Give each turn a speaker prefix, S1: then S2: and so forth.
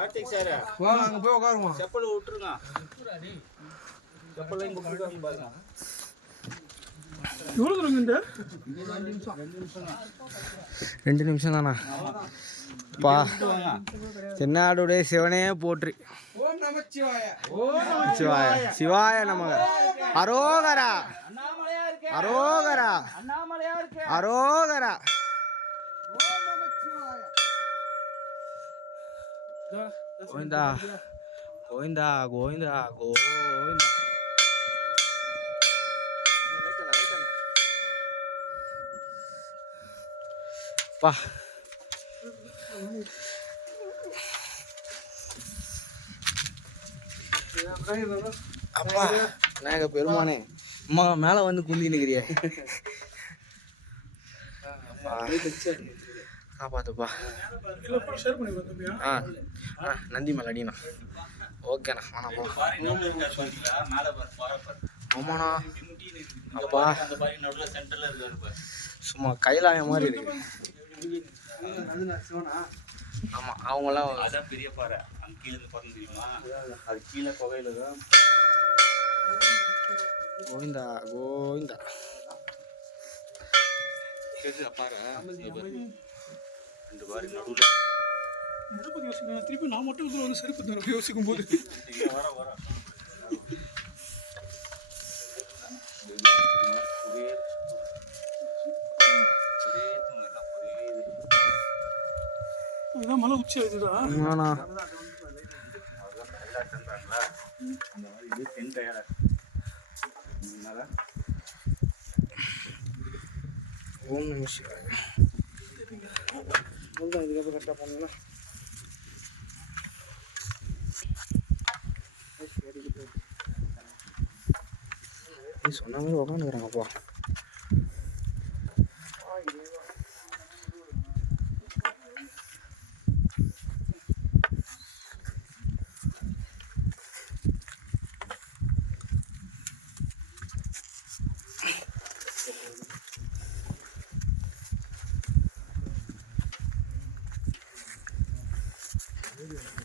S1: Karthik sir
S2: வாங்க அங்க போய் உட்காருவோம்
S1: செப்பல் விட்டுருங்க. செப்பல் இங்க கொடுக்காம பாருங்க.
S3: எவ்வளோ தூரம் இந்த
S2: ரெண்டு நிமிஷம் தானா? பா தென்னாடுடைய சிவனே போற்றி. சிவாய சிவாய நமக. அரோகரா.
S1: அண்ணாமலையா இருக்கு.
S2: அரோகரா.
S1: அண்ணாமலையா இருக்கு.
S2: அரோகரா
S3: ஓம் நமச்சிவாய
S2: கோவிந்தா கோவிந்தா கோவிந்தா கோவிந்தா பா அப்பா நாங்க பெருமானே? அம்மா மேல வந்து குந்தி நிக்கிறிய. காப்பாத்துப்பா. ஆ ஆ நந்தி மேல அடிண்ணா ஓகேண்ணா வேணா போலாம். ஆமாண்ணா. அப்பா.
S1: அந்த சென்டர்ல
S2: சும்மா கைலாயம் மாதிரி இருக்கு. ஆமா அவங்களாம்
S1: அதான் பெரிய பாறை கீழே இருந்து பாருங்க அது கீழே புகையில தான்
S2: கோவிந்தா கோவிந்தா.
S1: கேட்டு பாரு பாரு. ரெண்டு பாரு நடுவுல
S3: நடுப்பக்கம் யோசிக்கிறேன் திருப்பி நான் மட்டும் இதுல வந்து செருப்பு தரேன் யோசிக்கும் போது
S1: வர வர.
S3: இதுதான் மலை உச்சி இதுதான்?
S1: அந்த மாதிரி இது தென் கைலாசம். அதனால
S2: ஓம் அதுதான் இதுக்கப்புறம் கரெக்டாக பண்ணலாம் நீ சொன்ன மாதிரி உட்காந்துக்கிறாங்கப்பா Yeah.